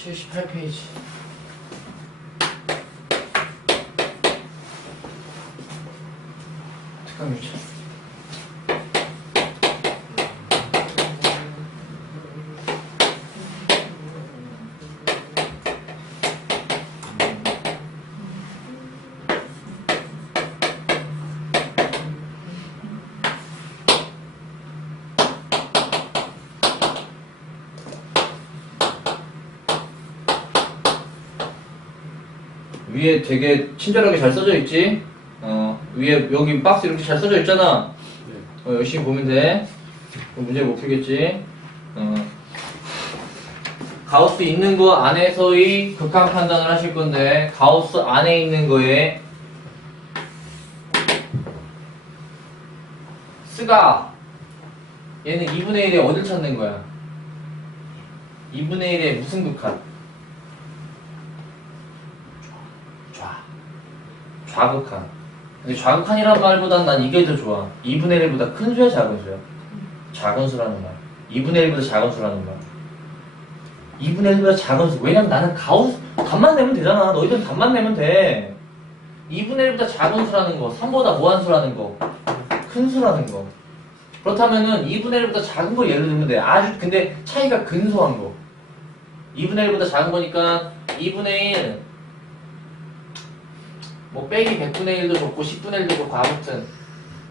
78페이지. 특강 유치. 위에 되게 친절하게 잘 써져 있지? 어, 위에 여기 박스 이렇게 잘 써져 있잖아. 어, 열심히 보면 돼. 문제 못 풀겠지? 어. 가우스 있는 거 안에서의 극한 판단을 하실 건데, 가우스 안에 있는 거에 스가 얘는 2분의 1에 어딜 찾는 거야? 2분의 1에 무슨 극한? 좌극한. 근데 좌극한이란 말보단 난 이게 더 좋아. 2분의 1보다 큰 수야, 작은 수야? 작은 수라는 말. 2분의 1보다 작은 수라는 말. 2분의 1보다 작은 수. 왜냐면 나는 가우스, 답만 내면 되잖아. 너희들은 답만 내면 돼. 2분의 1보다 작은 수라는 거, 3보다 무한 수라는 거, 큰 수라는 거. 그렇다면은 2분의 1보다 작은 거 예를 들면 돼. 아주, 근데 차이가 근소한 거. 2분의 1보다 작은 거니까 2분의 1, 뭐 빼기 100분의 1도 좋고 10분의 1도 좋고 아무튼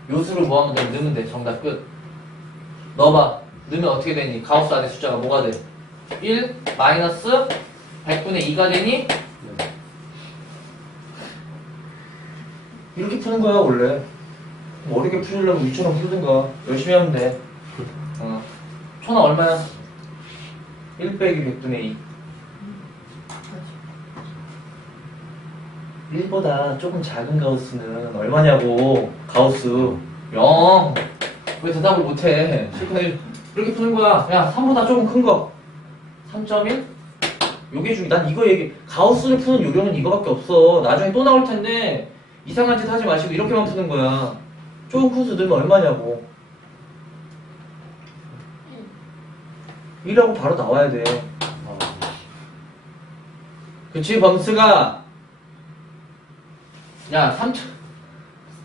요수를 모아면 돼? 넣으면 돼. 정답 끝. 넣어봐. 넣으면 어떻게 되니? 가우스 안에 숫자가 뭐가 돼? 1 마이너스 100분의 2가 되니? 이렇게 푸는 거야 원래. 뭐 어렵게 풀려면 위처럼 풀든가 열심히 하면 돼. 어. 초는 얼마야? 1 빼기 100분의 2 1보다 조금 작은 가우스는 얼마냐고 가우스 0. 왜 대답을 못해? 실컷 이렇게 푸는 거야. 야 3보다 조금 큰 거. 3.1? 요게 중요. 난 이거 얘기. 가우스를 푸는 요령은 이거밖에 없어. 나중에 또 나올 텐데 이상한 짓 하지 마시고 이렇게만 푸는 거야. 조금 큰수 넣으면 얼마냐고. 1하고 바로 나와야 돼. 그치 범스가 야 3점.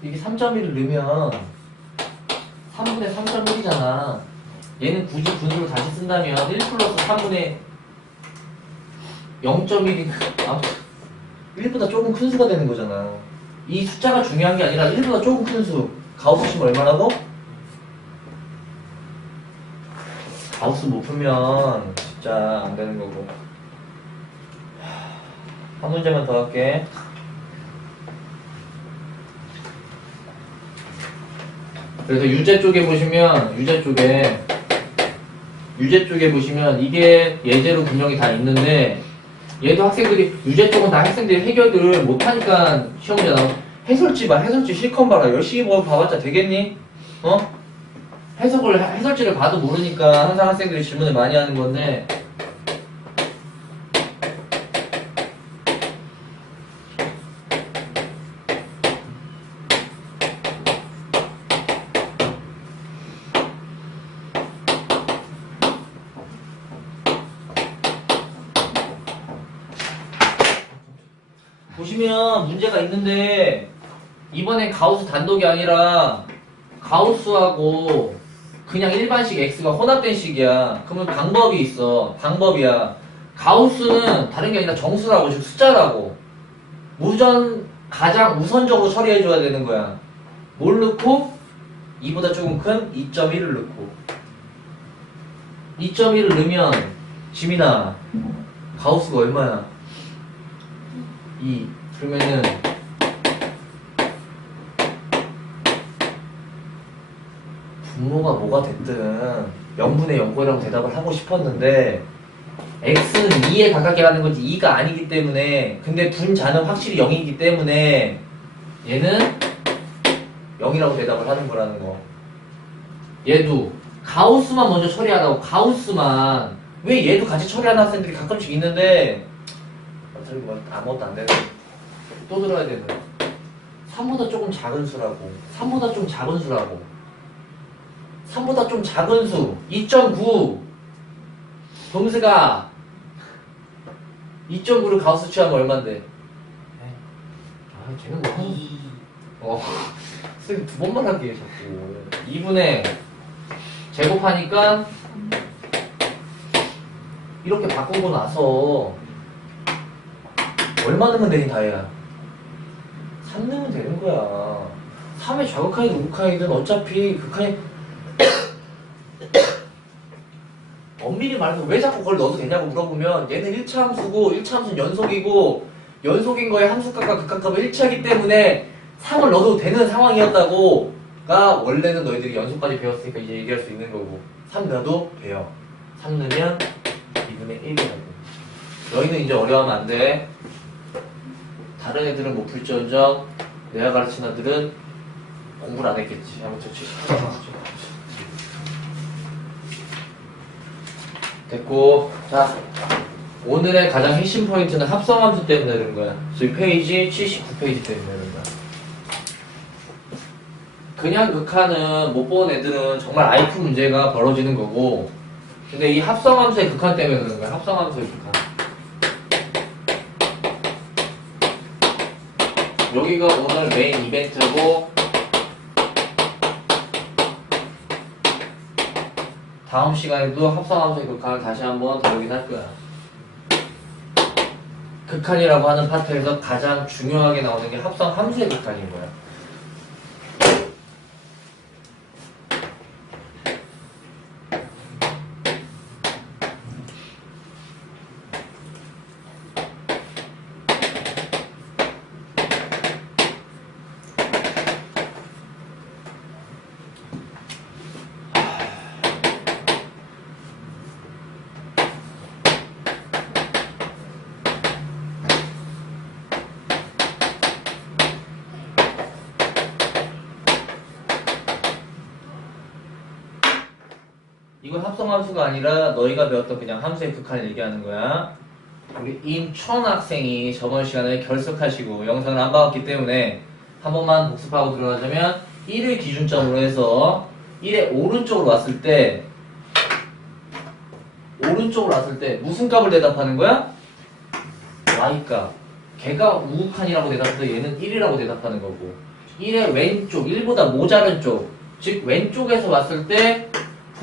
이게 3.1을 넣으면 3분의 3.1이잖아. 얘는 굳이 분수를 다시 쓴다면 1 플러스 3분의 0.1이 아무튼 1보다 조금 큰 수가 되는 거잖아. 이 숫자가 중요한 게 아니라 1보다 조금 큰 수. 가우스 치면 얼마라고? 가우스 못 풀면 진짜 안 되는 거고. 한 문제만 더 할게 그래서 유제 쪽에 보시면 유제 쪽에 유제 쪽에 보시면 이게 예제로 분명히 다 있는데 얘도 학생들이 유제 쪽은 다 학생들이 해결을 못하니까 시험에 나와 해설지 봐 해설지 실컷 봐라 열심히 뭐 봐봤자 되겠니? 어? 해석을 해설지를 봐도 모르니까 항상 학생들이 질문을 많이 하는 건데 보시면 문제가 있는데 이번에 가우스 단독이 아니라 가우스하고 그냥 일반식 x가 혼합된 식이야. 그러면 방법이 있어. 방법이야. 가우스는 다른 게 아니라 정수라고 즉 숫자라고. 우선 가장 우선적으로 처리해 줘야 되는 거야. 뭘 넣고 2보다 조금 큰 2.1을 넣고 2.1을 넣으면 지민아 가우스가 얼마야? 2 그러면은 분모가 뭐가 됐든 0분의 0거라고 대답을 하고 싶었는데 x는 2에 가깝게 가는 거지 2가 아니기 때문에 근데 분자는 확실히 0이기 때문에 얘는 0이라고 대답을 하는 거라는 거. 얘도 가우스만 먼저 처리하라고. 가우스만. 왜 얘도 같이 처리하는 학생들이 가끔씩 있는데 아무것도 안 되는 또 들어야 되는 3보다 조금 작은 수라고. 3보다 좀 작은 수라고. 3보다 좀 작은 수. 2.9 동수가 2.9를 가우스 취하면 얼만데? 아, 쟤는 뭐 한, 어, 쌤두 번만 하게 해, 자꾸. 2분의 제곱하니까 이렇게 바꾸고 나서 얼마 넣으면 되니 다혜야? 3 넣으면 되는 거야. 3의 좌극하이든 우극하이든 어차피 극하이 엄밀히 말해서 왜 자꾸 그걸 넣어도 되냐고 물어보면 얘는 1차 함수고 1차 함수는 연속이고 연속인 거에 함수값과 극값값을 일치하기 때문에 3을 넣어도 되는 상황이었다고 가 원래는 너희들이 연속까지 배웠으니까 이제 얘기할 수 있는 거고. 3 넣어도 돼요. 3 넣으면 2분의 1이라고. 너희는 이제 어려워하면 안돼 다른 애들은 못 풀지언정 내가 가르친 애들은 공부를 안 했겠지. 아무튼 70% 됐고 자 오늘의 가장 핵심 포인트는 합성함수 때문에 그런 거야. 이 페이지 79페이지 때문에 그런 거야. 그냥 극한은 못 본 애들은 정말 아이프 문제가 벌어지는 거고 근데 이 합성함수의 극한 때문에 그런 거야. 합성함수의 극한 여기가 오늘 메인 이벤트고 다음 시간에도 합성함수의 극한을 다시 한번 다루긴 할 거야. 극한이라고 하는 파트에서 가장 중요하게 나오는 게 합성함수의 극한인 거야. 이건 합성함수가 아니라 너희가 배웠던 그냥 함수의 극한을 얘기하는 거야. 우리 임천 학생이 저번 시간에 결석하시고 영상을 안 봐왔기 때문에 한 번만 복습하고 들어가자면 1을 기준점으로 해서 1의 오른쪽으로 왔을 때 오른쪽으로 왔을 때 무슨 값을 대답하는 거야? y값. 걔가 우극한이라고 대답해서 얘는 1이라고 대답하는 거고 1의 왼쪽, 1보다 모자른 쪽, 즉 왼쪽에서 왔을 때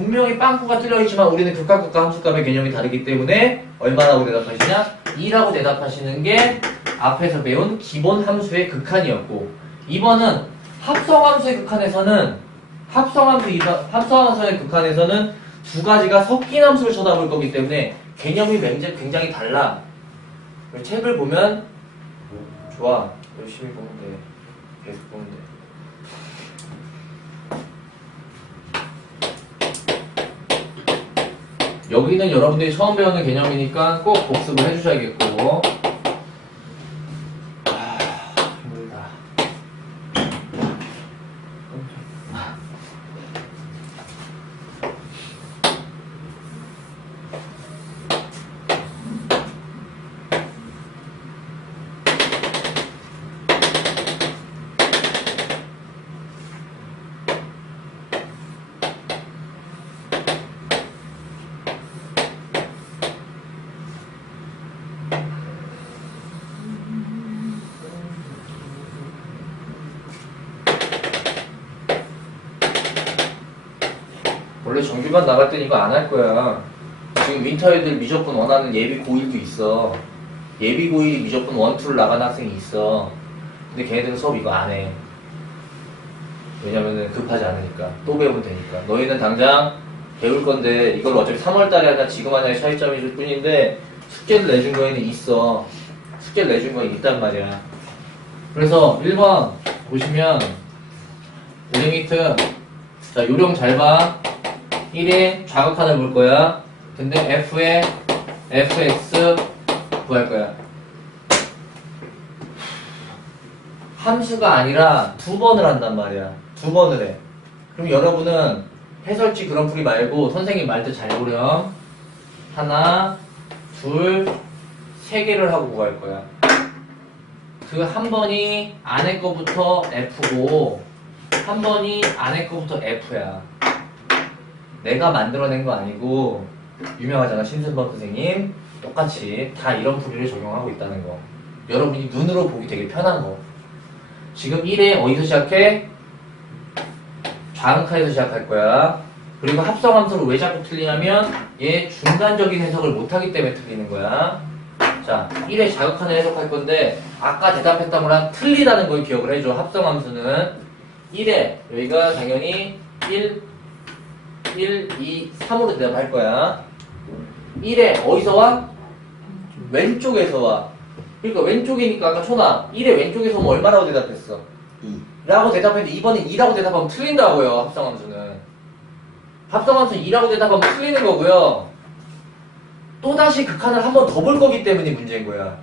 분명히 빵꾸가 뚫려있지만 우리는 극값극과 함수값의 개념이 다르기 때문에 얼마라고 대답하시냐? 2라고 대답하시는 게 앞에서 배운 기본 함수의 극한이었고 2번은 합성함수의 극한에서는 합성함수 합성함수의 극한에서는 두 가지가 섞인 함수를 쳐다볼 거기 때문에 개념이 굉장히, 굉장히 달라. 책을 보면 좋아 열심히 보면 돼 계속 보면 돼. 여기는 여러분들이 처음 배우는 개념이니까 꼭 복습을 해주셔야겠고. 아, 힘들다. 정규반 나갈 땐 이거 안 할 거야. 지금 윈터 애들 무조건 원하는 예비 고1도 있어. 예비 고1이 무조건 원투를 나가는 학생이 있어. 근데 걔네들은 수업 이거 안 해. 왜냐면은 급하지 않으니까. 또 배우면 되니까. 너희는 당장 배울 건데 이걸 어차피 3월 달에 하냐 지금 하냐의 차이점일 뿐인데 숙제를 내준 거에는 있어. 숙제를 내준 거에 있단 말이야. 그래서 1번 보시면 리미트 자 요령 잘 봐. 1의 좌극한을 볼 거야. 근데 f의 fx 구할 거야. 함수가 아니라 두 번을 한단 말이야. 두 번을 해. 그럼 여러분은 해설지 그런 풀이 말고 선생님 말도 잘 보렴. 하나, 둘, 세 개를 하고 구할 거야. 그 한 번이 안에 거부터 F고 한 번이 안에 거부터 F야. 내가 만들어낸 거 아니고 유명하잖아 신순범 선생님 똑같이 다 이런 풀이를 적용하고 있다는 거. 여러분이 눈으로 보기 되게 편한 거. 지금 1에 어디서 시작해? 좌극한에서 시작할 거야. 그리고 합성함수를 왜 자꾸 틀리냐면 얘 중간적인 해석을 못하기 때문에 틀리는 거야. 자 1에 자극한을 해석할 건데 아까 대답했던 거랑 틀리다는 걸 기억을 해줘. 합성함수는. 1에 여기가 당연히 1 1, 2, 3으로 대답할 거야. 1에 어디서 와? 왼쪽에서 와. 그러니까 왼쪽이니까 아까 초나 1에 왼쪽에서 오면 얼마라고 대답했어? 2 라고 대답했는데 이번엔 2라고 대답하면 틀린다고요. 합성함수는. 합성함수는 2라고 대답하면 틀리는 거고요. 또다시 극한을 한 번 더 볼 거기 때문에 문제인 거야.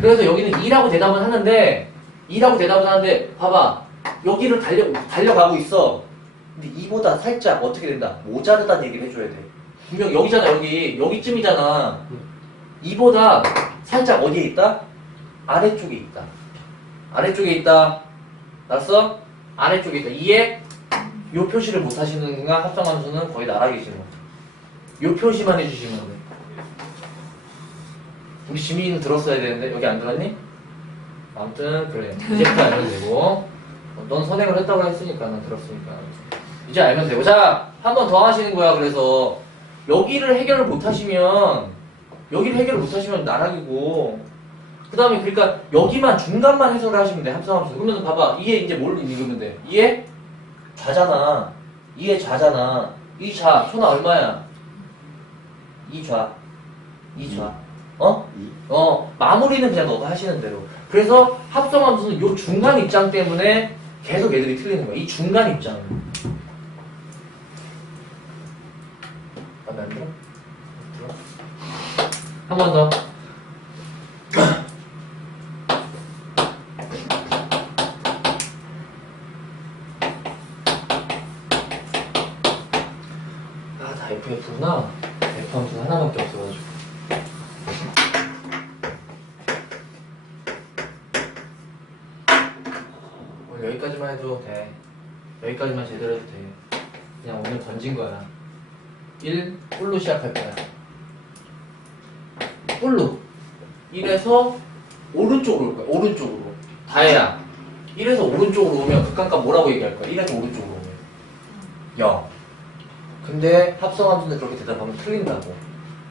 그래서 여기는 2라고 대답은 하는데 2라고 대답은 하는데 봐봐. 여기를 달려, 달려가고 있어. 근데 이보다 살짝 어떻게 된다? 모자르다는 얘기를 해줘야 돼. 분명 여기잖아, 여기. 여기쯤이잖아. 이보다 살짝 어디에 있다? 아래쪽에 있다. 아래쪽에 있다. 알았어? 아래쪽에 있다. 이에 요 표시를 못 하시는 순간 합성함수는 거의 나라 계시는 거. 요 표시만 해주시면 돼. 우리 지민이는 들었어야 되는데 여기 안 들었니? 아무튼 그래. 이제부터 알면 되고. 어, 넌 선행을 했다고 했으니까 난 들었으니까. 이제 알면 되고. 자, 한 번 더 하시는 거야. 그래서 여기를 해결을 못 하시면 여기를 해결을 못 하시면 나락이고. 그 다음에 그러니까 여기만 중간만 해석을 하시면 돼. 합성함수. 그러면 봐봐. 이에 이제 뭘 읽으면 돼? 이에 좌잖아. 이에 좌잖아. 이 좌. 소나 얼마야? 이 좌. 이 좌. 어? 2 어, 마무리는 그냥 너가 하시는 대로. 그래서 합성함수는 요 중간 입장 때문에 계속 얘들이 틀리는 거야. 이 중간 입장. 마음에 안 들어? 들어? 한 번 더. 아, 다 FF구나. F함수 하나밖에 없어가지고. 오늘 여기까지만 해도 돼. 여기까지만 제대로 해도 돼. 그냥 오늘 던진 거야. 1, 뿔로 시작할 거야. 뿔로. 1에서 오른쪽으로 올 거야. 오른쪽으로. 다혜야. 1에서 오른쪽으로 오면 극한값 뭐라고 얘기할 거야? 1에서 오른쪽으로 오면. 0. 근데 합성함수는 그렇게 대답하면 틀린다고.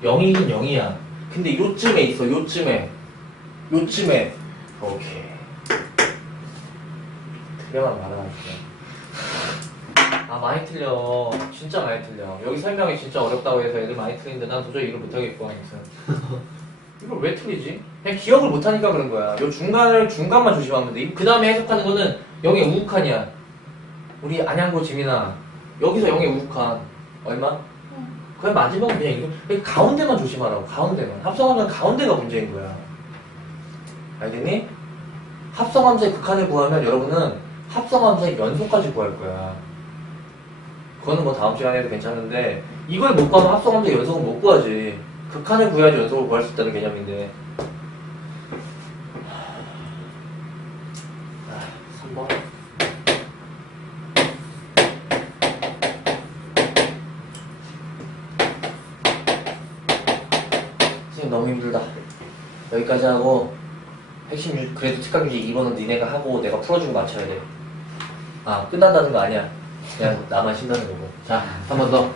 0이긴 0이야. 근데 요쯤에 있어, 요쯤에. 요쯤에. 오케이. 틀려만 말아줄게. 아, 많이 틀려. 진짜 많이 틀려. 여기 설명이 진짜 어렵다고 해서 애들 많이 틀리는데 난 도저히 이걸 못하겠고, 하면서. 이걸 왜 틀리지? 그냥 기억을 못하니까 그런 거야. 요 중간을, 중간만 조심하면 돼. 그 다음에 해석하는 거는 0의 우욱한이야. 우리 안양고 지민아. 여기서 0의 우욱한. 얼마? 그냥 마지막 그냥 이거 그냥 가운데만 조심하라고 가운데만 합성함수는 가운데가 문제인 거야 알겠니? 합성함수의 극한을 구하면 여러분은 합성함수의 연속까지 구할 거야 그거는 뭐 다음 시간에 해도 괜찮은데 이걸 못 구하면 합성함수의 연속은 못 구하지 극한을 구해야지 연속을 구할 수 있다는 개념인데 아, 3번 선생님 너무 힘들다. 여기까지 하고 핵심 유- 그래도 특강기 2번은 니네가 하고 내가 풀어주고 맞춰야 돼. 아 끝난다는 거 아니야. 그냥 나만 쉰다는 거고. 자 한 번 더.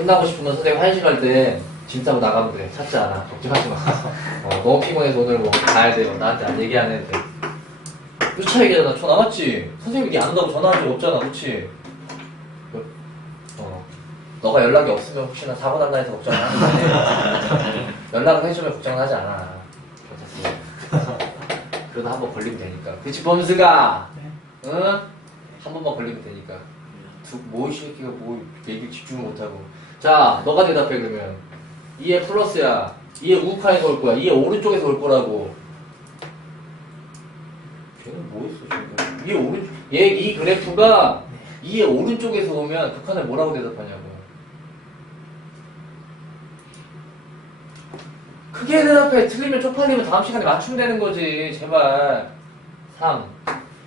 끝나고 싶으면 선생님 화장실 갈 때 짐 싸고 나가면 돼. 찾지 않아. 걱정하지 마. 어, 너무 피곤해서 오늘 뭐 가야 돼요. 나한테 안 얘기 안 해도 돼. 유차 얘기잖아. 저 나갔지. 선생님이 안 온다고 전화한 적 없잖아. 그치? 그, 어. 너가 연락이 없으면 혹시나 사고 난다 해서 걱정을 하는데 연락을 해주면 걱정을 하지 않아 괜찮습니다 그래도 한번 걸리면 되니까 그치 범수가 응? 한 번만 걸리면 되니까 두, 뭐 이 새끼가 뭐 얘기 집중을 못하고 자 너가 대답해 그러면 2에 플러스야 2에 우욱한에서 올 거야 2에 오른쪽에서 올 거라고 걔는 뭐 했어 지금 2에 오른쪽 얘 이 그래프가 2의 오른쪽에서 오면 극한을 뭐라고 대답하냐고. 크게 대답해. 틀리면 쪽팔리면 다음 시간에 맞추면 되는 거지. 제발. 3.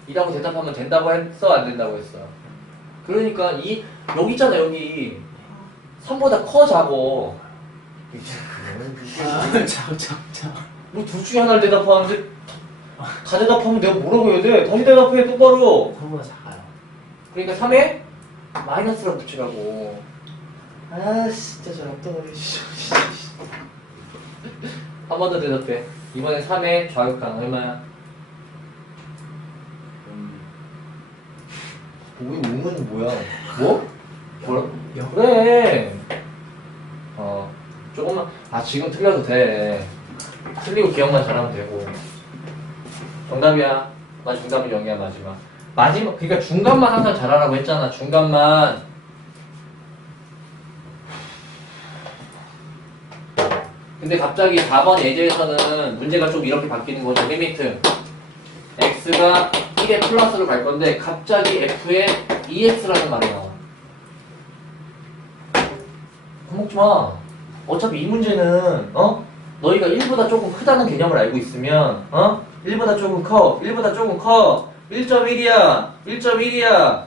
이라고 대답하면 된다고 했어? 안 된다고 했어? 그러니까 이, 여기 있잖아, 여기. 3보다 커 작어 아, 자, 자, 자. 뭐둘 중에 하나를 대답하는데 다 대답하면 내가 뭐라고 해야 돼? 다시 대답해 똑바로 3보다 작아요. 그러니까 3에 마이너스를 붙이라고 아 진짜 저 앞동원이 한번 더 대답해 이번에 3에 좌극한 얼마야? 뭐 음은 뭐야? 뭐? 뭐라? 영. 그래. 어 조금만 아 지금 틀려도 돼. 틀리고 기억만 잘하면 되고. 정답이야. 나 중답은 0이야 마지막. 마지막 그러니까 중간만 항상 잘하라고 했잖아 중간만. 근데 갑자기 4번 예제에서는 문제가 좀 이렇게 바뀌는 거죠. 리미트 x가 1의 플러스로 갈 건데 갑자기 f에 2x라는 말이 나와 겁먹지 마 어차피 이 문제는 어? 너희가 1보다 조금 크다는 개념을 알고 있으면 어? 1보다 조금 커 1보다 조금 커 1.1이야 1.1이야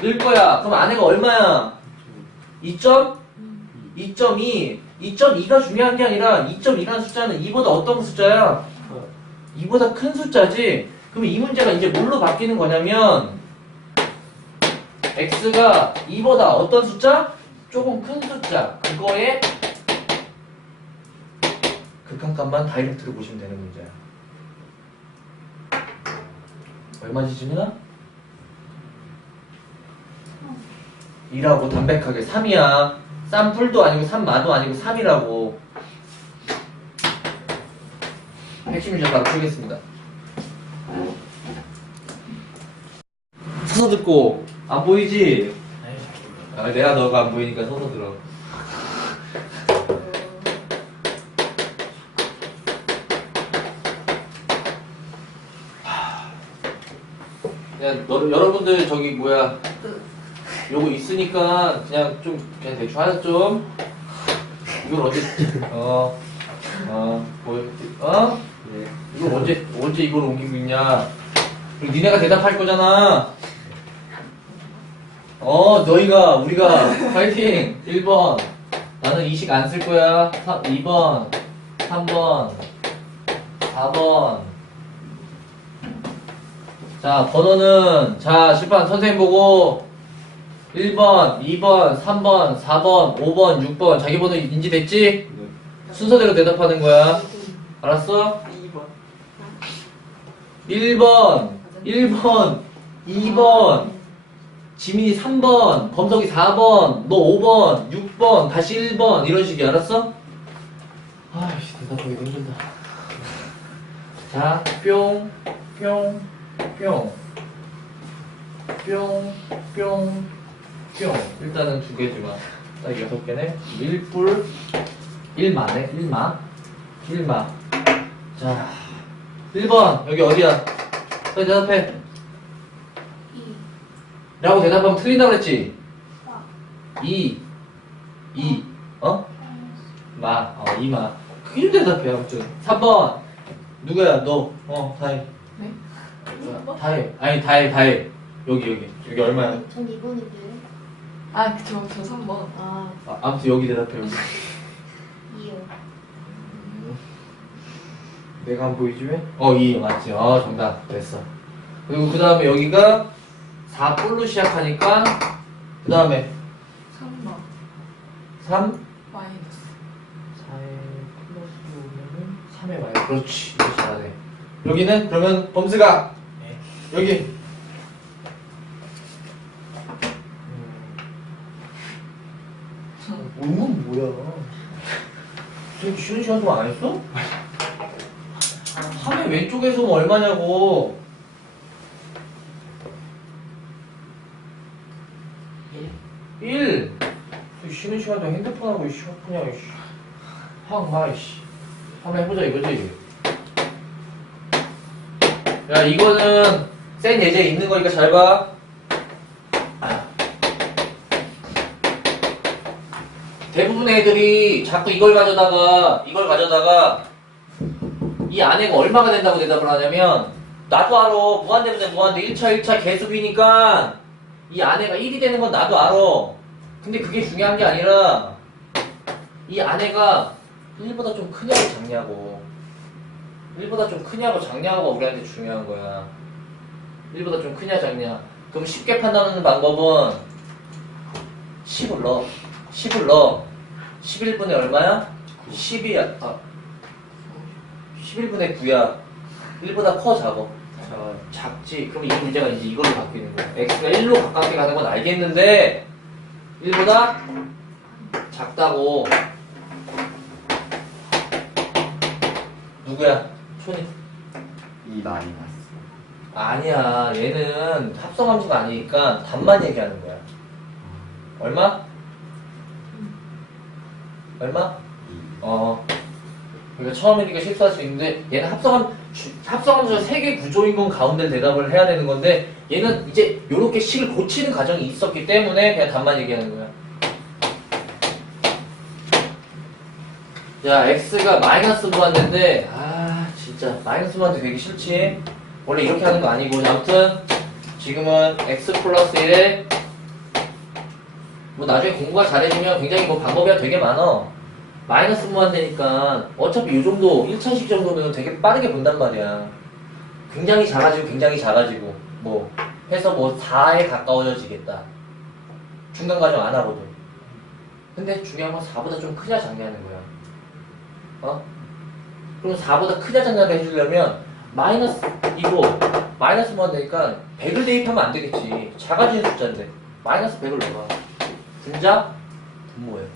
늘 거야 그럼 안에가 얼마야? 2점? 2.2 2.2가 중요한 게 아니라 2.2라는 숫자는 2보다 어떤 숫자야? 2보다 큰 숫자지 그럼 이 문제가 이제 뭘로 바뀌는 거냐면 x가 2보다 어떤 숫자? 조금 큰 숫자. 그거에 극한값만 다이렉트로 보시면 되는 문제야. 얼마지 지민아? 2라고 담백하게. 3이야. 쌈풀도 아니고 쌈마도 아니고 3이라고. 핵심 문제 바로 풀겠습니다. 서서 듣고. 안 보이지? 아, 내가 너가 안 보이니까 서서 들어. 그냥 너, 여러분들 저기 뭐야? 요거 있으니까 그냥 좀 그냥 대충 하자 좀. 이걸 언제 어 어 뭐 어? 네. 이걸 언제 언제 이걸 옮기고 있냐? 그리고 니네가 대답할 거잖아 어 너희가 우리가 파이팅. 1번. 나는 이식 안 쓸 거야. 2번. 3번. 4번. 자 번호는 자 실판 선생님 보고. 1번 2번 3번 4번 5번 6번. 자기 번호 인지됐지? 순서대로 대답하는 거야. 알았어? 1번. 1번. 2번 지민이 3번 범석이 4번 너 5번 6번 다시 1번 이런 식이 알았어? 아이씨 대답하기 힘들다 자 뿅, 뿅, 뿅, 뿅, 뿅, 뿅. 일단은 두 개지만 딱 여섯 개네. 1뿔, 1마네, 1마, 1마. 자, 1번 여기 어디야? 빨리 대답해. 라고 대답하면 틀린다고 그랬지? 2, 2, 어? 마, 어, 2마. 그게 좀 대답해, 아무튼. 3번. 누구야, 너? 어, 다해. 네? 다해. 아니, 다해, 다해. 여기, 여기. 여기 얼마야? 전 2번인데. 아, 저, 저 3번. 아, 아, 아무튼 여기 대답해, 여기. 2요. 내가 안 보이지 왜? 어, 2. 맞지. 어, 정답. 됐어. 그리고 그 다음에 여기가 4뿔로 시작하니까, 그 다음에 3번. 3, 마이너스. 4에 플러스 오면은 3에 와요. 그렇지. 이거 잘하네. 여기는 그러면 범스가 네. 여기. 음은 뭐야? 지금 쉬는 시간 동안 안 했어? 3의 왼쪽에서 뭐 얼마냐고. 1. 쉬는 시간 동안 핸드폰 하고 씨, 그냥 씨. 확 마, 씨. 한번 해보자 이거지. 야, 이거는 센 예제 있는 거니까 잘 봐. 대부분의 애들이 자꾸 이걸 가져다가, 이걸 가져다가, 이 안에가 얼마가 된다고 대답을 하냐면, 나도 알아. 무한대면 무한대 1차, 1차 계속이니까, 이 안에가 1이 되는 건 나도 알아. 근데 그게 중요한 게 아니라 이 안에가 1보다 좀 크냐고 작냐고. 1보다 좀 크냐고 작냐고가 우리한테 중요한 거야. 1보다 좀 크냐 작냐. 그럼 쉽게 판단하는 방법은 10을 넣어. 10을 넣어. 11분의 얼마야? 10이야 아 11분의 9야. 1보다 커 작어? 자, 작지. 그럼 이 문제가 이제 이걸로 바뀌는 거야. x가 1로 가깝게 가는 건 알겠는데 1보다 작다고 누구야? 촌이. 이 마이너스. 아니야. 얘는 합성함수가 아니니까 답만 얘기하는 거야. 얼마? 얼마? 이. 어. 그러니까 처음이니까 실수할 수 있는데 얘는 합성함 주- 합성함수가 세개 구조인 건 가운데 대답을 해야 되는 건데 얘는 이제 요렇게 식을 고치는 과정이 있었기 때문에 그냥 답만 얘기하는 거야. 자, x가 마이너스 무한대인데 아 진짜 마이너스 무한대 되게 싫지. 원래 이렇게 하는 거 아니고 아무튼 지금은 x 플러스 1에 뭐 나중에 공부가 잘해지면 굉장히 뭐 방법이 되게 많아. 마이너스 무한대니까 어차피 이 정도 1차식 정도는 되게 빠르게 본단 말이야. 굉장히 작아지고 굉장히 작아지고 뭐 해서 뭐 4에 가까워지겠다. 중간 과정 안 하거든. 근데 중요한 건 4보다 좀 크냐 작냐는 거야. 어? 그럼 4보다 크냐 작냐를 해주려면 마이너스 이거 마이너스 무한대니까 100을 대입하면 안 되겠지. 작아지는 숫자인데 마이너스 100을 넣어봐. 분자 분모예요.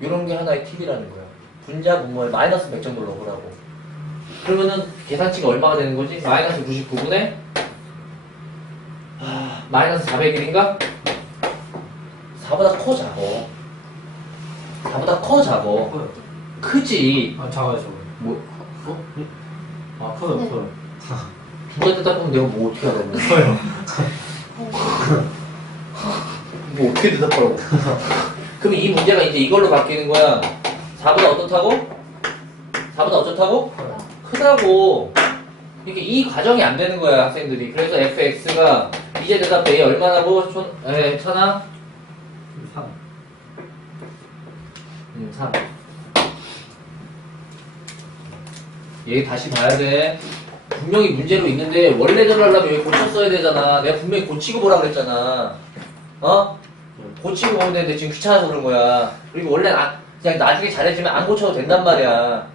이런 게 하나의 팁이라는 거야. 분자 분모에 마이너스 100 정도 넣으라고. 그러면은 계산치가 얼마가 되는 거지? 마이너스 99분의 마이너스 400일인가? 4보다 커 작어. 4보다 커 작어. 커요. 크지. 아, 작아요, 저거. 뭐 아, 커요, 네. 커요. 분자 뜯다 보면 내가 뭐 어떻게 하라고? 커요. 뭐 어떻게 대답하라고? 그럼 이 문제가 이제 이걸로 바뀌는 거야. 4보다 어떻다고? 4보다 어쩌다고? 커요. 크다고. 이게 이 과정이 안 되는 거야 학생들이. 그래서 fx가 이제 대답 a 얼마나고 촌, 에, 천하? 3. 음, 3. 얘 다시 봐야 돼. 분명히 문제로 있는데 원래대로 하려면 여기 고쳤어야 되잖아. 내가 분명히 고치고 보라 그랬잖아. 어? 고치고 보면 되는데 지금 귀찮아서 그런 거야. 그리고 원래 아, 그냥 나중에 잘해지면 안 고쳐도 된단 말이야.